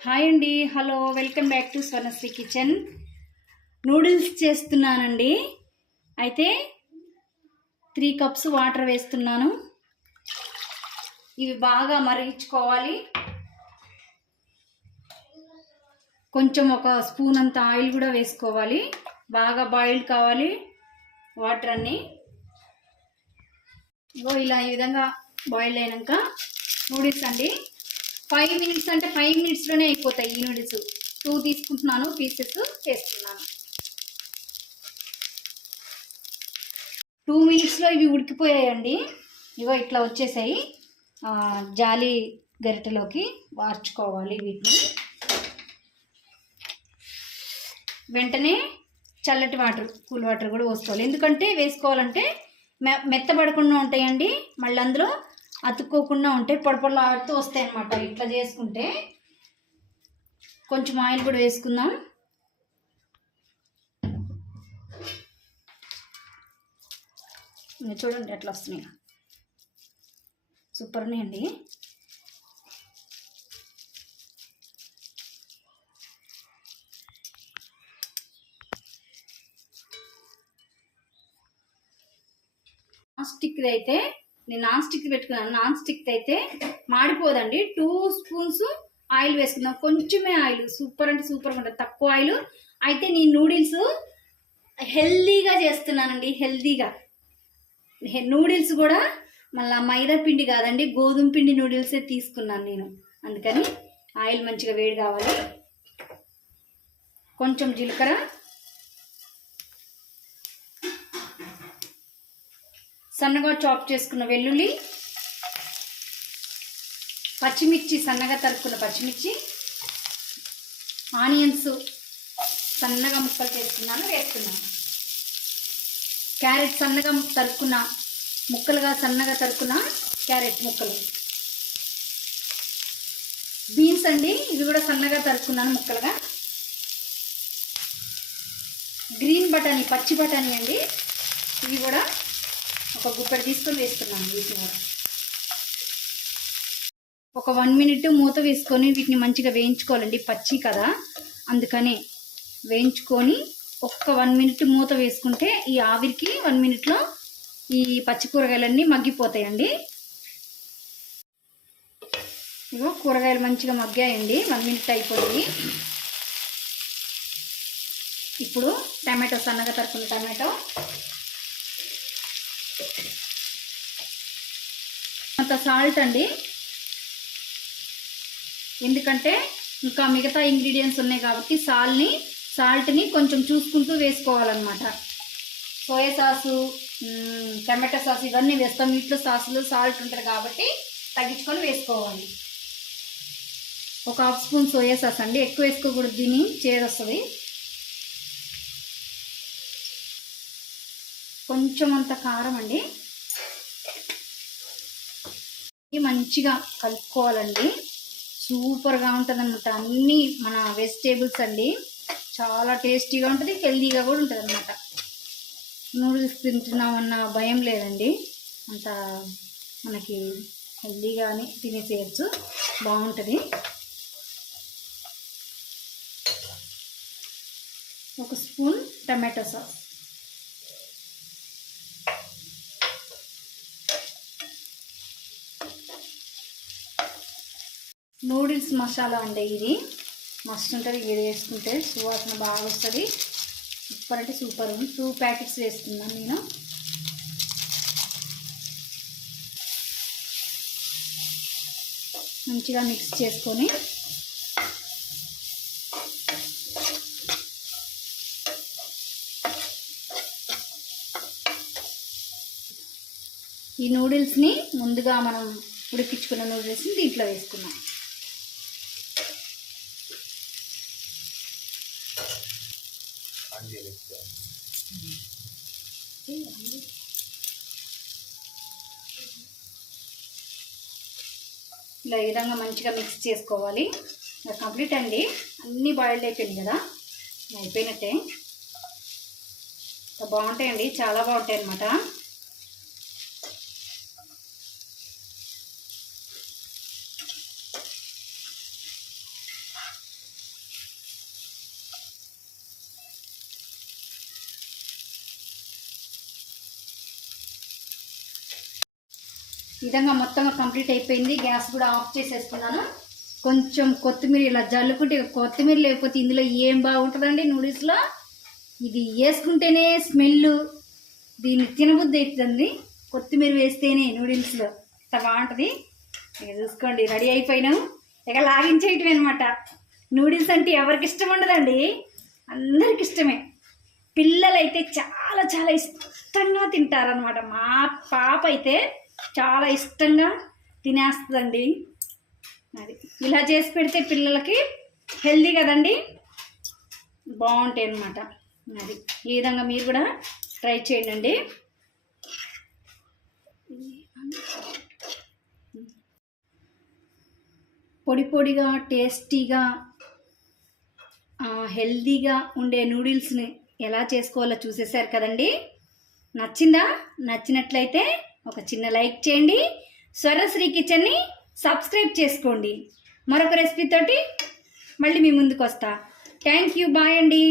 Hi అండి, hello, welcome back to Swarnasri kitchen. Noodles చేస్తున్నానండి. అయితే 3 కప్స్ వాటర్ వేస్తున్నాను. ఇవి బాగా మరిగించుకోవాలి. కొంచెం ఒక స్పూన్ అంత ఆయిల్ కూడా వేసుకోవాలి. బాగా బాయిల్డ్ కావాలి వాటర్ అన్నీ. ఇలా ఈ విధంగా బాయిల్ అయినాక నూడిల్స్ అండి 5 మినిట్స్ అంటే 5 మినిట్స్లోనే అయిపోతాయి. ఈ నూడిల్స్ 2 తీసుకుంటున్నాను, పీసెస్ వేస్తున్నాను. 2 మినిట్స్లో ఇవి ఉడికిపోయాయండి. ఇట్లా వచ్చేసాయి. జాలి గరిటెలోకి వార్చుకోవాలి వీటిని. వెంటనే చల్లటి వాటర్, కూల్ వాటర్ కూడా పోసుకోవాలి. ఎందుకంటే వేసుకోవాలంటే మెత్తబడకుండా ఉంటాయండి. మళ్ళీ అందులో అతుక్కోకుండా ఉంటాయి, పొడపొడలాడుతూ వస్తాయి అన్నమాట. ఇట్లా చేసుకుంటే కొంచెం ఆయిల్ కూడా వేసుకుందాం. చూడండి ఎట్లా వస్తున్నాయి, సూపర్ ఉన్నాయండి. నాన్ స్టిక్ అయితే నేను నాన్ స్టిక్ పెట్టుకున్నాను. నాన్ స్టిక్ అయితే మాడిపోదండి. 2 స్పూన్స్ ఆయిల్ వేసుకుందాం. కొంచెమే ఆయిల్, సూపర్ అంటే సూపర్గా ఉంటుంది. తక్కువ ఆయిల్ అయితే నేను నూడిల్స్ హెల్దీగా చేస్తున్నానండి. హెల్దీగా నూడిల్స్ కూడా మళ్ళీ మైదా పిండి కాదండి, గోధుమ పిండి నూడిల్సే తీసుకున్నాను నేను. అందుకని ఆయిల్ మంచిగా వేడి కావాలి. కొంచెం జీలకర్ర, సన్నగా చాప్ చేసుకున్న వెల్లుల్లి, పచ్చిమిర్చి సన్నగా తరుక్కున్న పచ్చిమిర్చి, ఆనియన్స్ సన్నగా ముక్కలు వేస్తున్నాను. క్యారెట్ సన్నగా తరుక్కున్న ముక్కలుగా సన్నగా తరుక్కున్న క్యారెట్ ముక్కలు, బీన్స్ అండి, ఇవి కూడా సన్నగా తరుక్కున్నాను ముక్కలుగా. గ్రీన్ బఠానీ, పచ్చి బఠానీ అండి, ఇవి కూడా ఒక గుప్పెడు తీసుకొని వేస్తున్నాను. వీటిని కూడా ఒక 1 మినిట్ మూత వేసుకొని వీటిని మంచిగా వేయించుకోవాలండి. పచ్చి కదా, అందుకని వేయించుకొని ఒక్క 1 మినిట్ మూత వేసుకుంటే ఈ ఆవిరికి 1 మినిట్లో ఈ పచ్చి కూరగాయలన్నీ మగ్గిపోతాయండి. కూరగాయలు మంచిగా మగ్గాయండి. 1 మినిట్ అయిపోయింది. ఇప్పుడు టమాటో, సన్నగా తరుక్కున్న టమాటో, అంత సాల్ట్ అండి, ఎందుకంటే ఇంకా మిగతా ఇంగ్రీడియంట్స్ ఉన్నాయి కాబట్టి సాల్ట్ని కొంచెం చూసుకుంటూ వేసుకోవాలన్నమాట. సోయా సాసు, టమాటో సాస్ ఇవన్నీ వేస్తాం. వీటిలో సాసులు సాల్ట్ ఉంటుంది కాబట్టి తగ్గించుకొని వేసుకోవాలి. ఒక 1/2 స్పూన్ సోయా సాస్ అండి, ఎక్కువ వేసుకోకూడదు, దీన్ని చేదొస్తుంది. కొంచెం అంత కారం అండి. మంచిగా కలుపుకోవాలండి. సూపర్గా ఉంటుంది అన్నమాట. అన్నీ మన వెజిటేబుల్స్ అండి, చాలా టేస్టీగా ఉంటుంది, హెల్దీగా కూడా ఉంటుంది అన్నమాట. నూడిల్స్ తింటున్నామన్న భయం లేదండి. అంత మనకి హెల్దీగానే తినేసేయచ్చు, బాగుంటుంది. ఒక spoon tomato sauce, noodles masala అండి, ఇది మస్తు ఉంటుంది. ఇది వేసుకుంటే సువాసన బాగా వస్తుంది. సూపర్ అంటే సూపర్. 2 ప్యాకెట్స్ వేస్తున్నాను నేను. మంచిగా మిక్స్ చేసుకొని ఈ నూడిల్స్ని ముందుగా మనం ఉడికించుకున్న నూడిల్స్ని దీంట్లో వేసుకున్నాం. ఇలా ఈ విధంగా మంచిగా మిక్స్ చేసుకోవాలి. కంప్లీట్ అండి, అన్నీ బాయిల్డ్ అయిపోయింది కదా, అయిపోయినట్టే. బాగుంటాయండి, చాలా బాగుంటాయి అన్నమాట. విధంగా మొత్తంగా కంప్లీట్ అయిపోయింది. గ్యాస్ కూడా ఆఫ్ చేసేస్తున్నాను. కొంచెం కొత్తిమీర ఇలా జల్లుకుంటే, కొత్తిమీర లేకపోతే ఇందులో ఏం బాగుంటుందండి నూడిల్స్లో. ఇది వేసుకుంటేనే స్మెల్, దీన్ని తినబుద్ధి అవుతుందండి. కొత్తిమీర వేస్తేనే నూడిల్స్లో అంత బాగుంటుంది. ఇక చూసుకోండి, రెడీ అయిపోయినాం. ఇక లాగించేయటమే అనమాట. నూడిల్స్ అంటే ఎవరికి ఇష్టం ఉండదండి, అందరికి ఇష్టమే. పిల్లలైతే చాలా చాలా ఇష్టంగా తింటారనమాట. మా పాప అయితే చాలా ఇష్టంగా తినేస్తుందండి. అది ఇలా చేసి పెడితే పిల్లలకి హెల్దీ కదండి, బాగుంటాయి అన్నమాట. అది ఈ విధంగా మీరు కూడా ట్రై చేయండి. పొడి పొడిగా టేస్టీగా హెల్దీగా ఉండే నూడిల్స్ని ఎలా చేసుకోవాలో చూసేసారు కదండి. నచ్చిందా? నచ్చినట్లయితే ఒక చిన్న లైక్ చేయండి. స్వరశ్రీ కిచెన్ని సబ్స్క్రైబ్ చేసుకోండి. మరొక రెసిపీ తోటి మళ్ళీ మీ ముందుకు వస్తా. థ్యాంక్ యూ, బాయ్ అండి.